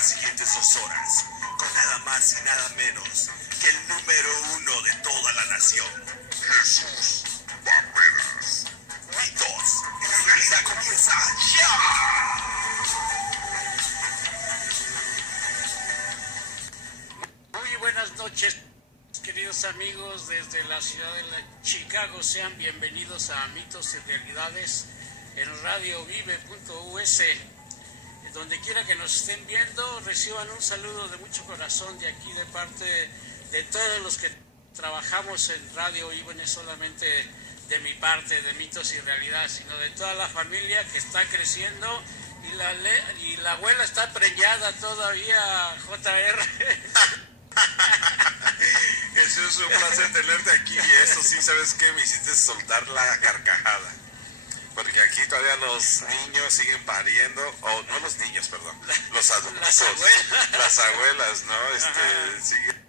las siguientes 2 horas con nada más y nada menos que el número 1 de toda la nación, Jesús Barreras. Mitos y la realidad comienza ya. Muy buenas noches, queridos amigos desde la ciudad de Chicago. Sean bienvenidos a Mitos y Realidades en radiovive.us. Donde quiera que nos estén viendo, reciban un saludo de mucho corazón de aquí, de parte de todos los que trabajamos en Radio Vive, no solamente de mi parte, de Mitos y Realidades, sino de toda la familia que está creciendo, y la abuela está preñada todavía, JR. Jesús, un placer tenerte aquí, y eso sí, ¿sabes qué? Me hiciste soltar la carcajada. Porque aquí todavía los niños siguen pariendo, o no los niños, perdón, los adultos, las abuelas, ¿no? Siguen.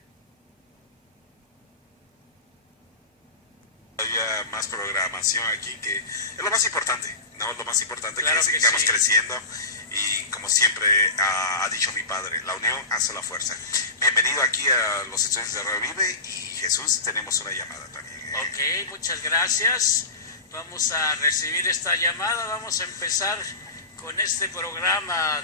Había más programación aquí, que es lo más importante, ¿no? Lo más importante, claro, que sigamos creciendo, y como siempre ha dicho mi padre, la unión hace la fuerza. Bienvenido aquí a los estudios de Radio Vive, y Jesús, tenemos una llamada también. Ok, muchas gracias. Vamos a recibir esta llamada. Vamos a empezar con este programa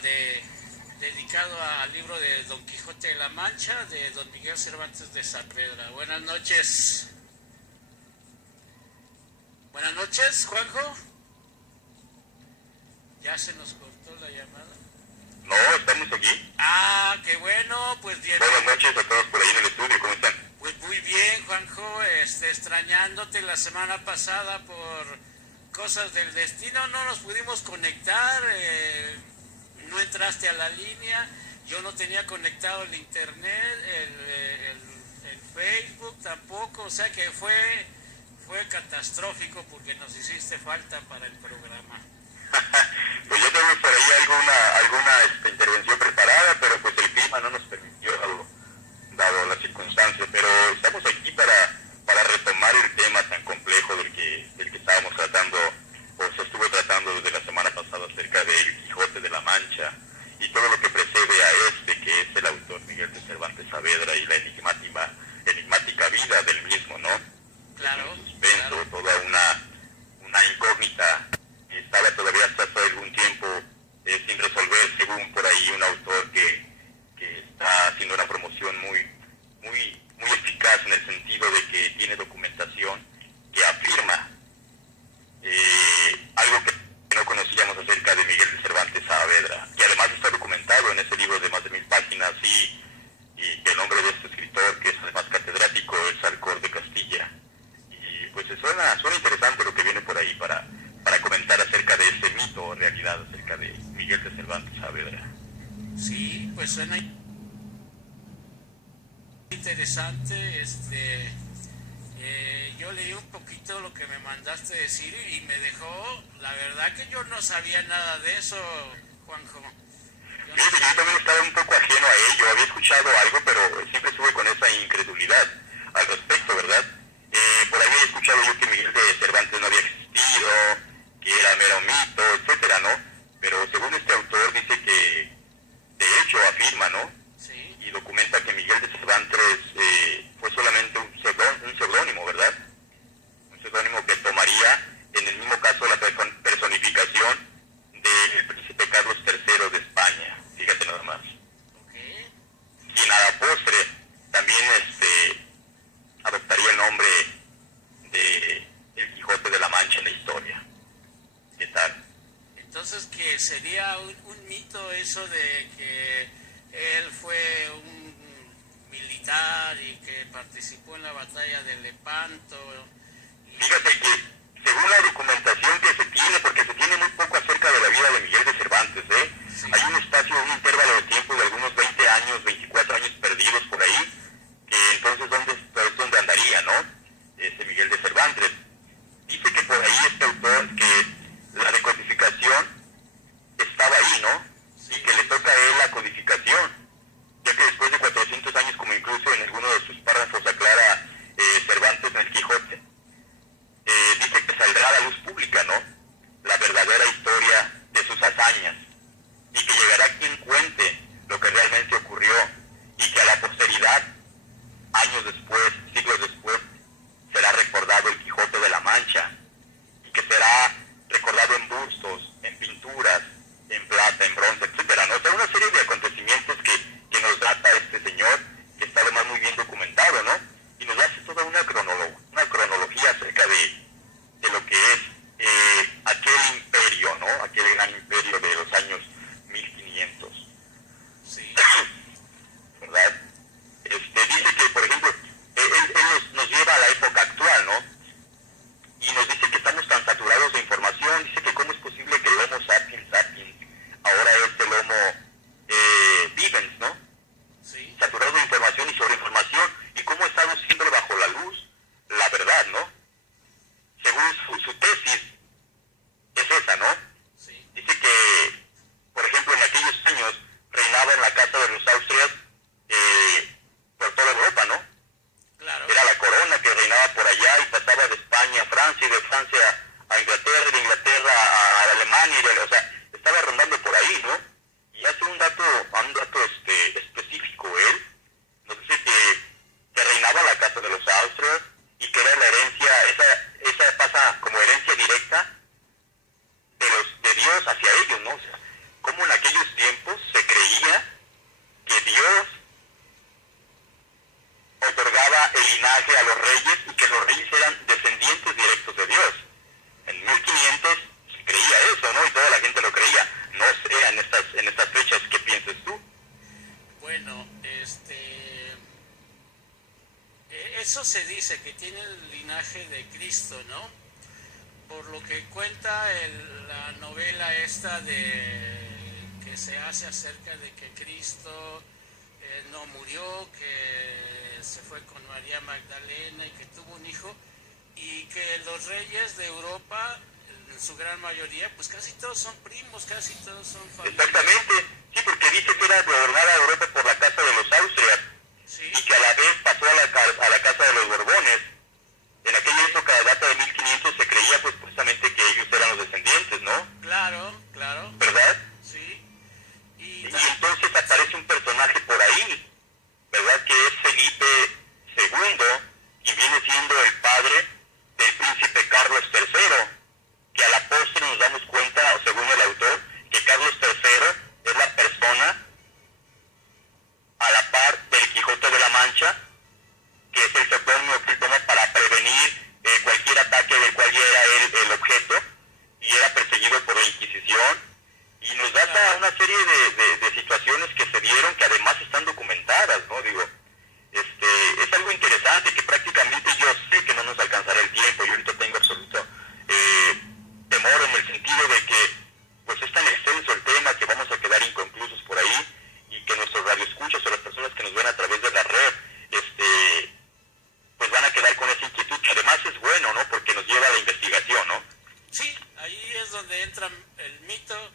dedicado al libro de Don Quijote de la Mancha, de Don Miguel Cervantes de Saavedra. Buenas noches. Buenas noches, Juanjo. ¿Ya se nos cortó la llamada? No, estamos aquí. Ah, qué bueno, pues bien. Buenas noches a todos por ahí en el estudio, ¿cómo están? Pues muy bien, Juanjo, extrañándote la semana pasada por cosas del destino, no nos pudimos conectar, no entraste a la línea, yo no tenía conectado el internet, el Facebook tampoco, o sea que fue catastrófico porque nos hiciste falta para el programa. Pues ya tenemos por ahí alguna intervención preparada, pero pues el clima no nos permitió dado la circunstancia, pero estamos aquí para retomar el tema tan complejo del que estábamos tratando, o se estuvo tratando desde la semana pasada, acerca del Quijote de la Mancha y todo lo que precede a que es el autor Miguel de Cervantes Saavedra, y la enigmática vida del mismo, ¿no? Claro. Un suspenso, claro. Toda una incógnita que estaba todavía hasta hace algún tiempo sin resolver, según por ahí un autor que está haciendo una promoción muy eficaz, en el sentido de que tiene documentación que afirma algo que no conocíamos acerca de Miguel de Cervantes Saavedra, y además está documentado en ese libro de más de 1000 páginas, y que el nombre de este escritor, que es además catedrático, es Alcor de Castilla. Y pues suena interesante lo que viene por ahí para comentar acerca de ese mito o realidad acerca de Miguel de Cervantes Saavedra. Sí, pues suena interesante. Yo leí un poquito lo que me mandaste decir y me dejó, la verdad que yo no sabía nada de eso, Juanjo. Yo también estaba un poco ajeno a ello, había escuchado algo, pero siempre estuve con esa incredulidad al respecto, ¿verdad? Por ahí había escuchado yo que Miguel de Cervantes no había existido, que era mero mito, etcétera, ¿no? Pero según este autor dice que, de hecho, afirma, ¿no? Sí. Y documenta que Miguel de Cervantes fue solamente un seudónimo, ¿verdad? Un seudónimo que tomaría, en el mismo caso, la personificación del príncipe Carlos III de España. Fíjate nada más. Okay. Y a la postre también adoptaría el nombre de El Quijote de la Mancha en la historia. ¿Qué tal? Entonces, que sería un mito eso de que él fue un militar y que participó en la batalla de Lepanto. Fíjate que, según la documentación que se tiene, porque se tiene muy poco acerca de la vida de Miguel de Cervantes, sí. Hay un intervalo de tiempo de algunos 20 años, 24 años perdidos por ahí, que entonces ¿dónde andaría, no? Miguel de Cervantes. Dice que por ahí este autor, que la decodificación estaba ahí, ¿no? Sí. Y que le toca a él la codificación, ya que después de 400 años, como incluso en alguno de sus párrafos aclara Cervantes en el Quijote, homenaje a los reyes y que los reyes eran descendientes directos de Dios. En 1500 se creía eso, ¿no? Y toda la gente lo creía. No sé en estas fechas qué piensas tú. Bueno, eso se dice, que tiene el linaje de Cristo, ¿no? Por lo que cuenta la novela esta que se hace acerca de que Cristo no murió, que se fue con María Magdalena y que tuvo un hijo, y que los reyes de Europa, en su gran mayoría, pues casi todos son primos, casi todos son familiares. Exactamente, sí, porque dice que era gobernada Europa por la casa de los Austrias, Sí. y que a la vez pasó a la casa de los Borbones. En aquella época, data de 1500, se creía pues precisamente que ellos eran los descendientes, ¿no? Claro, claro. ¿Verdad? Sí. Y entonces aparece un personaje por ahí, ¿verdad? Que es Felipe II, y viene siendo el padre del príncipe Carlos III, que a la postre nos damos cuenta, o según el autor, que Carlos III es la persona a la par del Quijote de la Mancha, que es el seudónimo que toma para prevenir cualquier ataque del cual ya era él el objeto, y era perseguido por la Inquisición, y nos data una serie de situaciones que se dieron, que además están documentadas, ¿no? Digo, es algo interesante que prácticamente yo sé que no nos alcanzará el tiempo, yo ahorita tengo absoluto temor en el sentido de que pues es tan extenso el tema que vamos a quedar inconclusos por ahí, y que nuestros radioescuchas o las personas que nos ven a través de la red pues van a quedar con esa inquietud, que además es bueno, ¿no? Porque nos lleva a la investigación, ¿no? Sí, ahí es donde entra el mito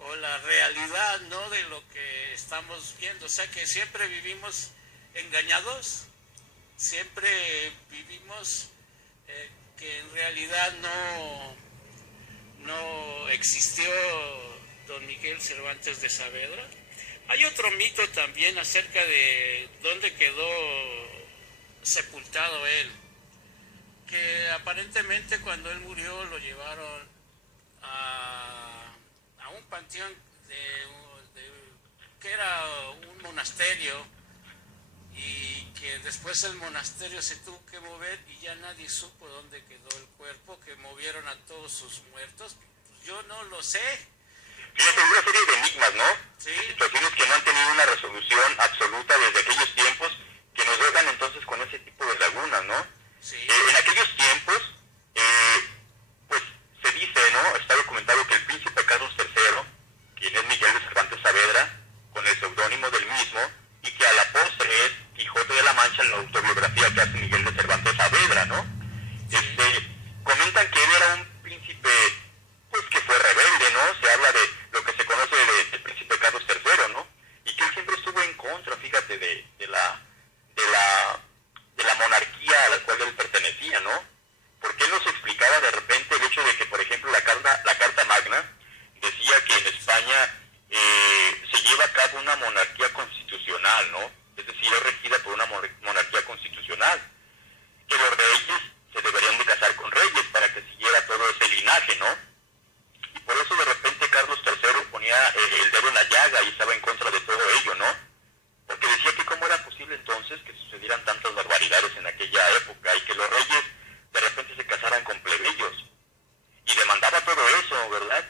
o la realidad, ¿no? De lo que estamos viendo. O sea que siempre vivimos engañados, siempre vivimos que en realidad no existió don Miguel Cervantes de Saavedra. Hay otro mito también acerca de dónde quedó sepultado él, que aparentemente cuando él murió lo llevaron a un panteón que era un monasterio, y que después el monasterio se tuvo que mover y ya nadie supo dónde quedó el cuerpo, que movieron a todos sus muertos. Yo no lo sé. Fíjate, una serie de enigmas, ¿no? Sí. Situaciones que no han tenido una resolución absoluta desde aquellos tiempos, que nos dejan entonces con ese tipo de lagunas, ¿no? Sí. En aquellos tiempos, pues se dice, ¿no? Está documentado que el príncipe Carlos III, quien es Miguel de Cervantes Saavedra, con el seudónimo del mismo, y que a la postre es Quijote de la Mancha, en la autobiografía que hace Miguel de Cervantes Saavedra, ¿no? Comentan que él era un príncipe, pues que fue rebelde, ¿no? Se habla de lo que se conoce del príncipe Carlos III, ¿no? Y que él siempre estuvo en contra, fíjate, de la monarquía a la cual él pertenecía, ¿no? Porque él nos explicaba de repente el hecho de que, por ejemplo, la Carta Magna decía que en España se lleva a cabo una monarquía constitucional, ¿no? Es decir, es regida por una monarquía constitucional, que los reyes se deberían de casar con reyes para que siguiera todo ese linaje, ¿no? Y por eso de repente Carlos III ponía el dedo en la llaga y estaba en contra de todo ello, ¿no? Porque decía que cómo era posible entonces que sucedieran tantas barbaridades en aquella época y que los reyes de repente se casaran con plebeyos. Y demandaba todo eso, ¿verdad?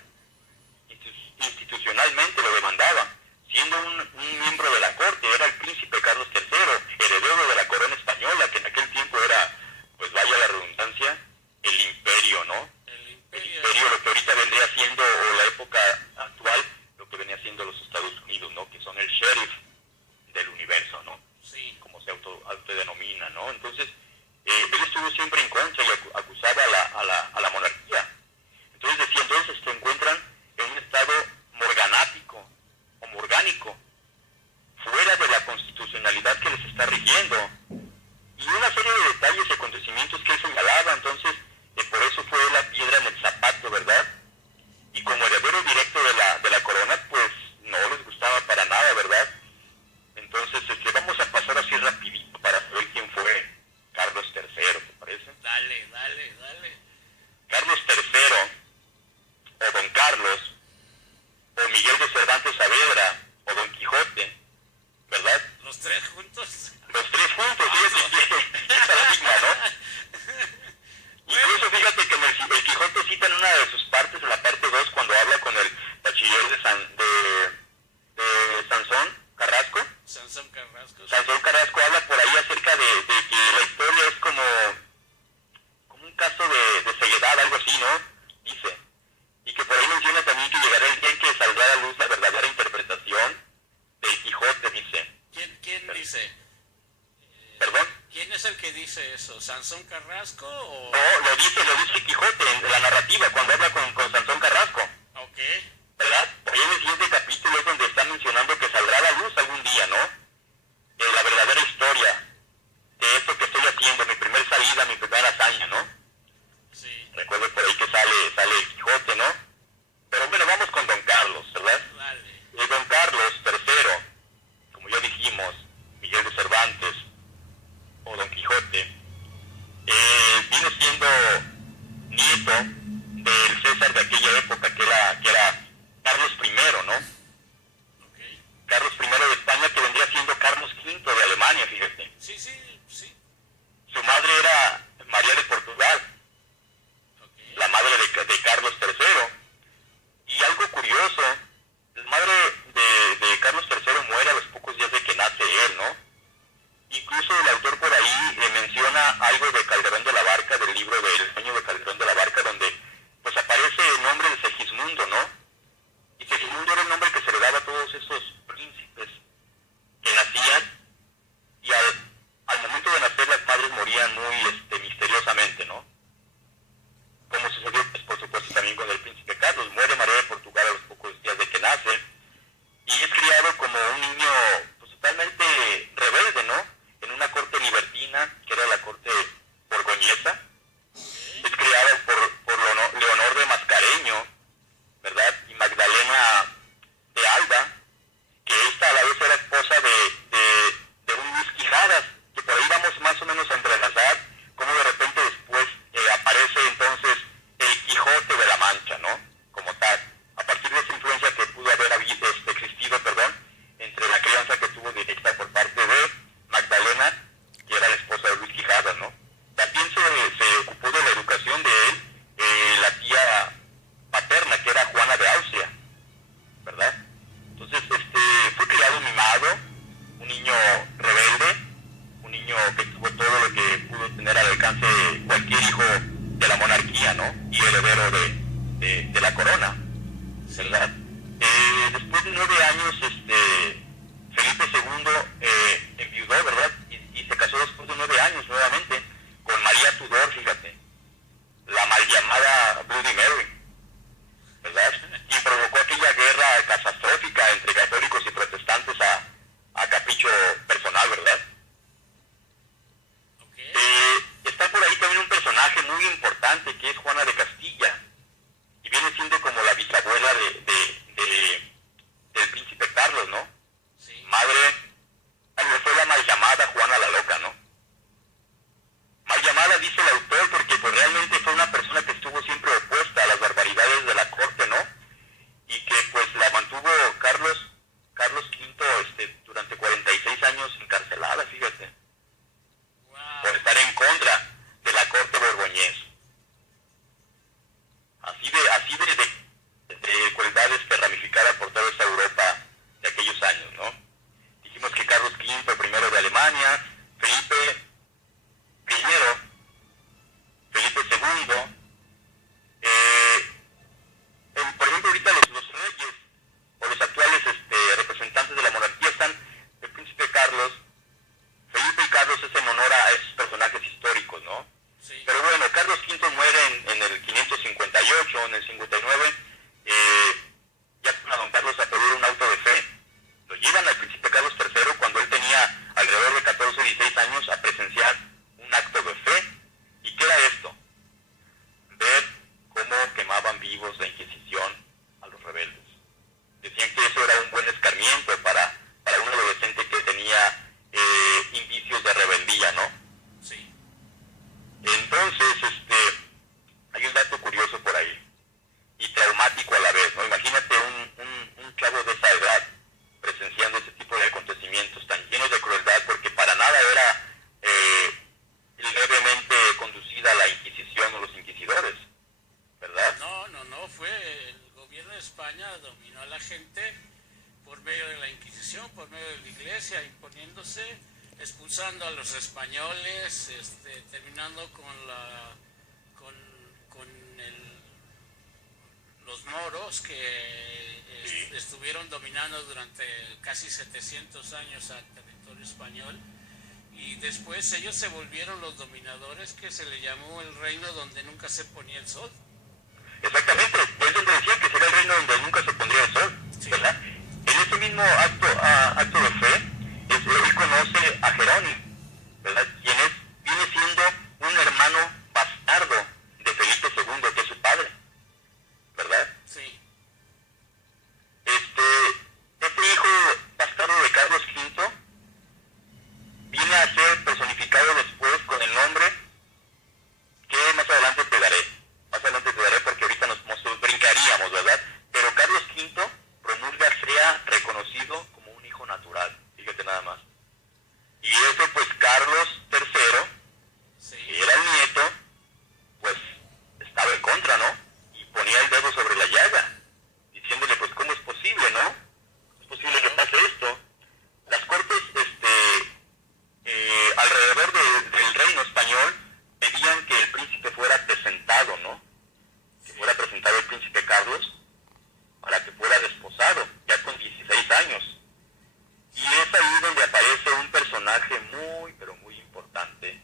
Institucionalmente lo demandaba, siendo un miembro de la corte. Era el príncipe Carlos III, heredero de la corona española, que en aquel tiempo era, pues vaya la redundancia, el imperio, ¿no? El imperio, lo que ahorita vendría siendo, o la época actual, lo que venía siendo los Estados Unidos, ¿no? Que son el sheriff del universo, ¿no? Sí. Como se autodenomina, ¿no? Entonces, él estuvo siempre en contra y acusaba a la monarquía. Entonces decía, entonces se encuentran en un estado morganático o morgánico, fuera de la constitucionalidad que les está rigiendo. Y una serie de detalles y acontecimientos que él señalaba. Entonces, por eso fue la piedra en el zapato, ¿verdad? Y como heredero directo de la corona, pues no les gustaba para nada, ¿verdad? Entonces, vamos a pasar así rapidito para saber quién fue Carlos III, ¿te parece? Dale. Carlos III, o Don Carlos, o Miguel de Cervantes Saavedra, o Don Quijote, ¿verdad? Los tres juntos. Los tres juntos, fíjate, para Sansón Carrasco habla por ahí acerca de que la historia es como un caso de ceguedad, algo así, ¿no? Dice. Y que por ahí menciona también que llegará el día en que saldrá a la luz la verdadera interpretación del Quijote, dice. ¿Quién dice? ¿Perdón? ¿Quién es el que dice eso? ¿Sansón Carrasco o...? No, lo dice Quijote en la narrativa, cuando habla con Sansón Carrasco. Ok. ¿Verdad? Ahí en el siguiente capítulo es donde está mencionando que saldrá a la luz algún día, ¿no? La verdadera historia de esto que estoy haciendo, mi primer salida, mi primera hazaña, ¿no? Sí. Recuerdo por ahí que sale el Quijote, ¿no? Pero bueno, vamos con Don Carlos, ¿verdad? Dale. Don Carlos III, como ya dijimos, Miguel de Cervantes, o Don Quijote, vino siendo nieto del César de aquella época, que era Carlos I, ¿no? Okay. Carlos I de España, que vendría siendo Carlos V de Alemania, fíjate. Sí. Su madre era María de Portugal, Okay. la madre de Carlos III. Y algo curioso, la madre de Carlos III muere a los pocos días de que nace él, ¿no? Incluso el autor por ahí menciona algo de Calderón de la Barca, del libro del sueño de Calderón de la Barca, donde pues aparece el nombre de Segismundo, ¿no? Y Segismundo era el nombre que se le daba a todos esos príncipes que nacían, y al momento de nacer las madres morían muy misteriosamente, ¿no? Como sucedió pues, por supuesto también con el príncipe Carlos. Muere María de Portugal a los pocos días de que nace, y es criado como un niño pues, totalmente rebelde, ¿no? En una corte libertina, que era la corte borgoñesa. Es criado por Leonor de Mascareño, ¿verdad? Y Magdalena de Alba, que esta a la vez era esposa de un Luis Quijadas, que por ahí vamos más o menos a entrelazar, como de repente después aparece entonces el Quijote de la Mancha, ¿no? Como tal, a partir de esa influencia que pudo haber existido, entre la crianza que tuvo directa por parte de Magdalena, que era la esposa de Luis Quijadas, ¿no? También se ocupó de la educación de él la tía paterna, que era Juana de Austria, ¿verdad? Entonces, fue criado mimado, un niño rebelde, un niño que tuvo todo lo que pudo tener al alcance cualquier hijo de la monarquía, ¿no? Y heredero de la corona, ¿verdad? Después de 9 años, Felipe II enviudó, ¿verdad? Y se casó después de 9 años nuevamente con María Tudor, fíjate, la mal llamada Bloody Mary, ¿verdad? Y provocó aquella guerra catastrófica entre católicos y protestantes a capricho personal, ¿verdad? Okay. Está por ahí también un personaje muy importante que es Juana de Castilla, y viene siendo como la bisabuela del príncipe Carlos, ¿no? ¿no? Por medio de la iglesia, imponiéndose, expulsando a los españoles, terminando con los moros que estuvieron dominando durante casi 700 años al territorio español, y después ellos se volvieron los dominadores, que se le llamó el reino donde nunca se ponía el sol. Exactamente, es donde decía que será el reino donde nunca se pondría el sol, Sí. ¿verdad? En ese mismo acto de fe, él conoce a Jerónimo, ¿verdad? Viene siendo un hermano bastardo de Felipe II, que es su padre, ¿verdad? Sí. Este hijo bastardo de Carlos V viene a ser personificado después con el nombre que más adelante te daré. Más adelante te daré porque ahorita nos brincaríamos, ¿verdad? Pero Carlos V promulga sea reconocido como un hijo natural, fíjate nada más. Y eso pues Carlos III, Sí. que era el nieto, pues estaba en contra, ¿no? Y ponía el dedo sobre la llaga, diciéndole pues ¿cómo es posible, no? ¿Cómo es posible que pase esto? Las cortes alrededor del reino español pedían que el príncipe fuera presentado, ¿no? Que fuera presentado el príncipe Carlos para que fuera desposado, ya con 16 años. Y es ahí donde aparece un personaje muy, pero muy importante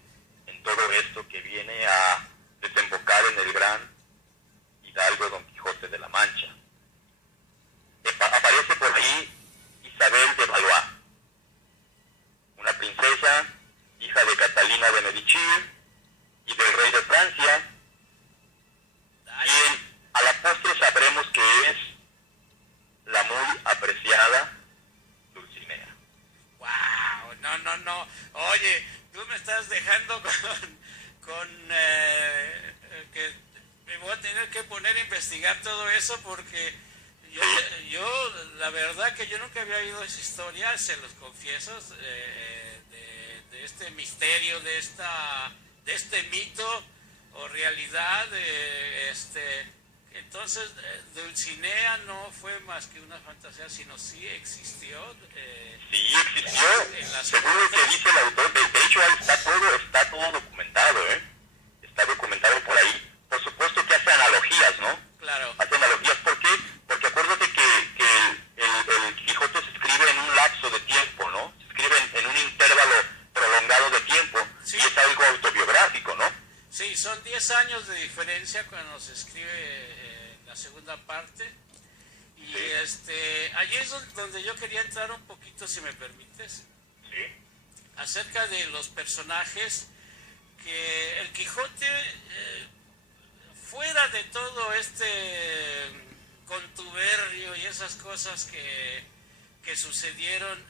en todo esto que viene a desembocar en el gran hidalgo Don Quijote de la Mancha. Aparece por ahí Isabel de Valois, una princesa, hija de Catalina de Medici y del rey de Francia, quien a la postre sabremos que es la muy apreciada Dulcinea. ¡Wow! No. Oye, tú me estás dejando que me voy a tener que poner a investigar todo eso, porque yo la verdad que yo nunca había oído esa historia, se los confieso, de este misterio, de este mito o realidad. Entonces, Dulcinea no fue más que una fantasía, sino sí existió. Sí existió, según lo que dice el autor. De hecho, ahí está todo documentado, ¿eh? Está documentado por ahí. Por supuesto que hace analogías, ¿no? Claro. Hace analogías, ¿por qué? Porque acuérdate que el Quijote se escribe en un lapso de tiempo, ¿no? Se escribe en un intervalo prolongado de tiempo, Sí. y es algo autobiográfico, ¿no? Sí, son 10 años de diferencia cuando se escribe la segunda parte. Y allí es donde yo quería entrar un poquito, si me permites, Sí. acerca de los personajes, que el Quijote, fuera de todo este contuberrio y esas cosas que sucedieron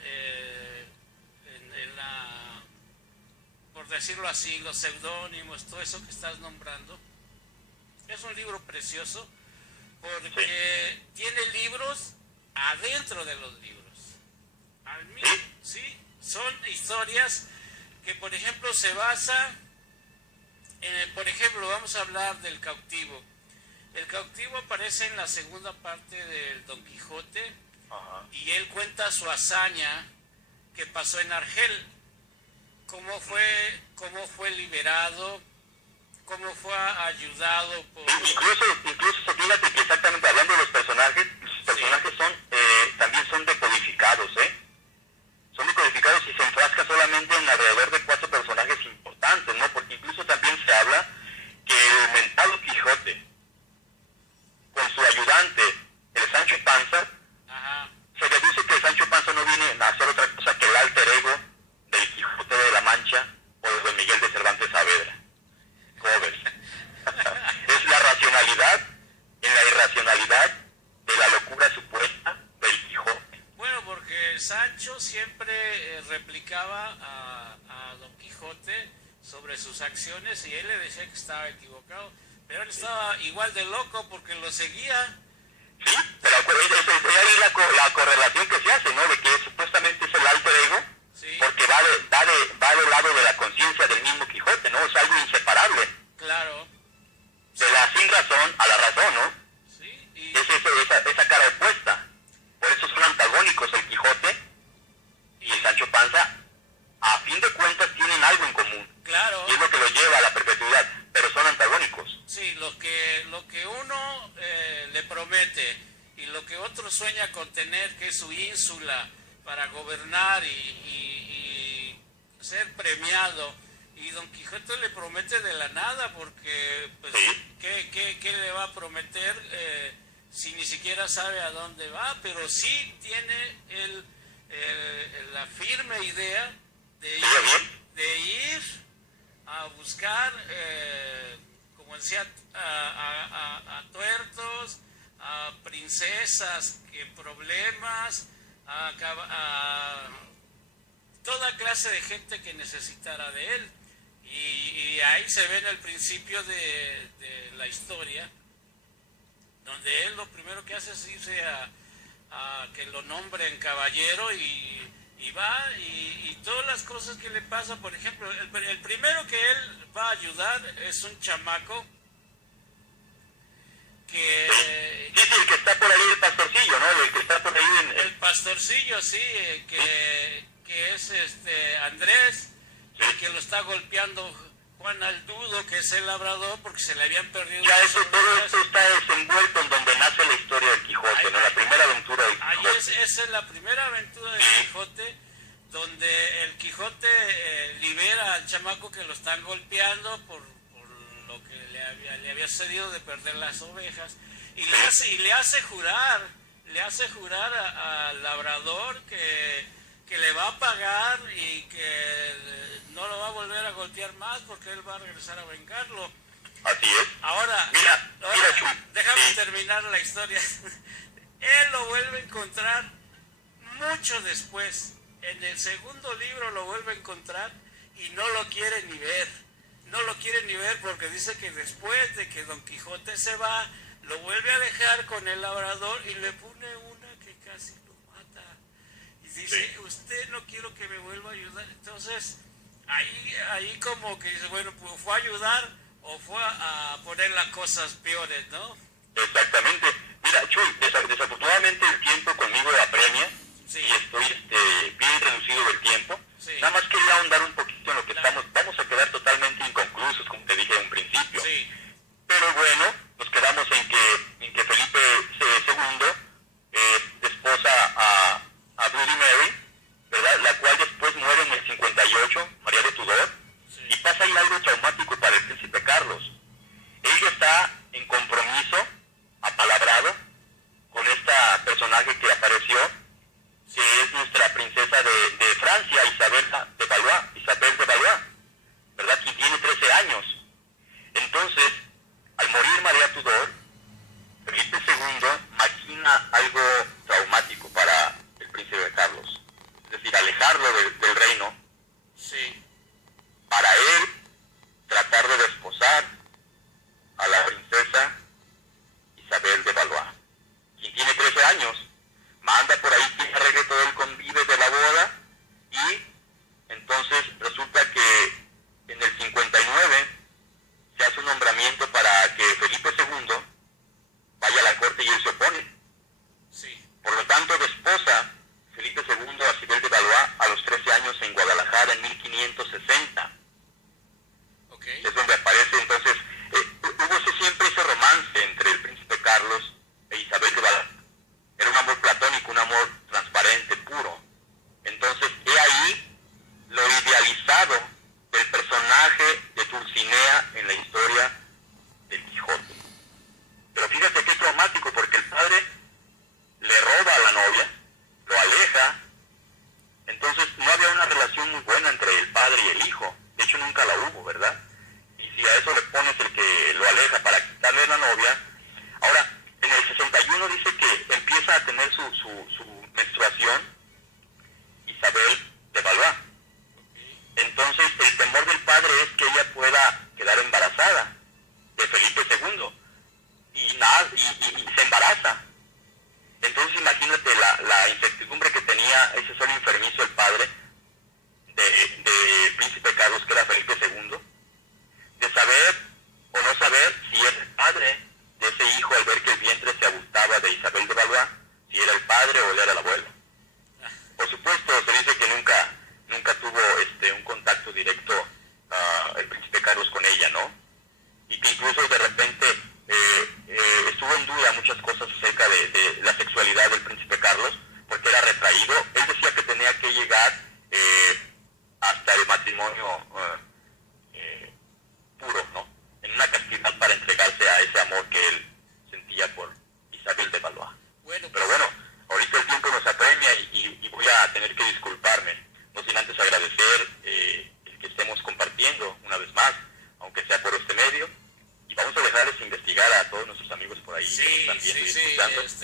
en la, por decirlo así, los seudónimos, todo eso que estás nombrando, es un libro precioso porque tiene libros adentro de los libros. Sí, son historias que, por ejemplo, se basa en, por ejemplo, vamos a hablar del cautivo. El cautivo aparece en la segunda parte del Don Quijote. Ajá. Y él cuenta su hazaña que pasó en Argel, cómo fue liberado, cómo fue ayudado por... Incluso fíjate que exactamente hablando de los personajes, también son decodificados, ¿eh? Son decodificados y se enfrasca solamente en alrededor de 4 personajes importantes, ¿no? Porque incluso también se habla que el mentado Quijote, con su ayudante, el Sancho Panza, Ajá. se deduce que el Sancho Panza no viene a hacer otra cosa que el alter ego del Quijote de la Mancha o de Don Miguel de Cervantes Saavedra. ¿Cómo ves? Es la racionalidad en la irracionalidad de la locura supuesta del Quijote. Bueno, porque Sancho siempre replicaba a Don Quijote sobre sus acciones, y él le decía que estaba equivocado, pero él estaba igual de loco porque lo seguía. Sí, pero es la correlación que se hace, ¿no? De que supuestamente es el alter ego, Sí. porque va del lado de la conciencia del mismo Quijote, ¿no? Es algo inseparable. Claro. De la sin razón a la razón, ¿no? Sí, y Es esa cara opuesta. Por eso son antagónicos el Quijote otro sueña con tener, que es su ínsula para gobernar y ser premiado. Y Don Quijote le promete de la nada, porque pues, ¿qué le va a prometer si ni siquiera sabe a dónde va? Pero sí tiene la firme idea de ir a buscar, como decía, a tuertos, a princesas, problemas, a toda clase de gente que necesitara de él. Y ahí se ve en el principio de la historia, donde él lo primero que hace es irse a que lo nombren caballero y va y todas las cosas que le pasan. Por ejemplo, el primero que él va a ayudar es un chamaco que... Sí, el que está por ahí, el pastorcillo, ¿no? El que está por ahí El pastorcillo, sí, que es Andrés, el que lo está golpeando Juan Aldudo, que es el labrador, porque se le habían perdido... Ya todo esto está desenvuelto en donde nace la historia del Quijote, ¿no? La primera aventura del Quijote. Ahí esa es la primera aventura del Quijote, donde el Quijote libera al chamaco que lo están golpeando por lo que le había sucedido de perder las ovejas, y le hace jurar al labrador que le va a pagar y que no lo va a volver a golpear más, porque él va a regresar a vengarlo. Así es. Ahora, mira, déjame terminar la historia. Él lo vuelve a encontrar mucho después. En el segundo libro lo vuelve a encontrar y no lo quiere ni ver. No lo quiere ni ver, porque dice que después de que Don Quijote se va, lo vuelve a dejar con el labrador y le pone una que casi lo mata. Y dice, usted no quiero que me vuelva a ayudar. Entonces, ahí como que dice, bueno, pues fue a ayudar o fue a poner las cosas peores, ¿no? Exactamente. Mira, Chuy, desafortunadamente el tiempo conmigo apremia, sí, y estoy bien reducido del tiempo. Sí. Nada más quería ahondar un poquito en lo que vamos a quedar totalmente inconclusos, como te dije en un principio. Sí. Pero bueno, nos quedamos en que Felipe II desposa a Bloody Mary, ¿verdad? La cual después muere en el 58, María de Tudor, Sí. y pasa ahí algo traumático para el príncipe Carlos. Ella está en compromiso, apalabrado, con esta personaje que apareció, que es nuestra princesa de Francia, Isabel de Valois, ¿verdad? Que tiene 13 años. Entonces, al morir María Tudor, Felipe II maquina algo traumático para el príncipe Carlos. Es decir, alejarlo del reino, Sí. para él tratar de desposar a la princesa Isabel de Valois, quien tiene 13 años. Manda por ahí que arregle todo el convite de la boda, y entonces resulta que en el 59 se hace un nombramiento para que Felipe II vaya a la corte, y él se opone. Sí. Por lo tanto, desposa Felipe II a Isabel de Valois a los 13 años en Guadalajara en 1560. Ok. Es donde aparece entonces, hubo siempre ese romance entre el príncipe Carlos e Isabel de Valois. Era un amor platónico, un amor transparente, puro. Entonces, he ahí lo idealizado del personaje de Dulcinea en la historia del Quijote. Pero fíjate qué traumático, porque el padre le roba a la novia, lo aleja. Entonces, no había una relación muy buena entre el padre y el hijo.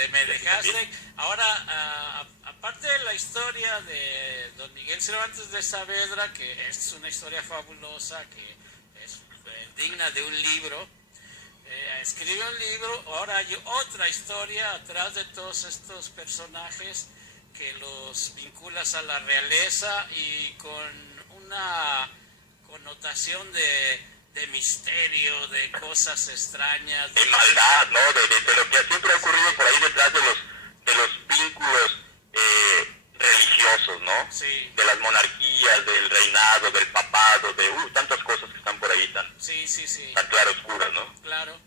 me dejaste. Ahora, aparte de la historia de don Miguel Cervantes de Saavedra, que es una historia fabulosa, que es digna de un libro, escribió un libro. Ahora hay otra historia atrás de todos estos personajes que los vinculas a la realeza y con una connotación de misterio, de cosas extrañas. De maldad, ¿no? De lo que siempre ha ocurrido por ahí detrás de los vínculos religiosos, ¿no? Sí. De las monarquías, del reinado, del papado, de tantas cosas que están por ahí tan claroscuras, ¿no? Claro.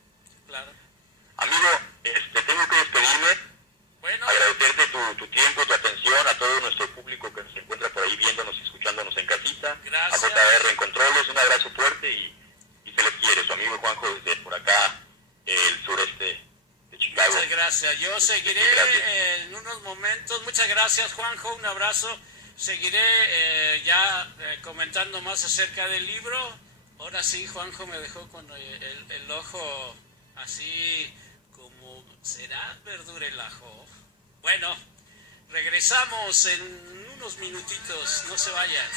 Amigo, tengo que despedirme. Bueno. Agradecerte tu tiempo, tu atención, a todo nuestro público que se encuentra por ahí viéndonos y escuchándonos en casita. Gracias. A JR en Controles, un abrazo fuerte y se les quiere. Su amigo Juanjo desde por acá, el sureste de Chicago. Muchas gracias. Yo seguiré en unos momentos. Muchas gracias, Juanjo. Un abrazo. Seguiré comentando más acerca del libro. Ahora sí, Juanjo me dejó con el ojo así como, ¿será verdura el ajo? Bueno, regresamos en unos minutitos. No se vayan.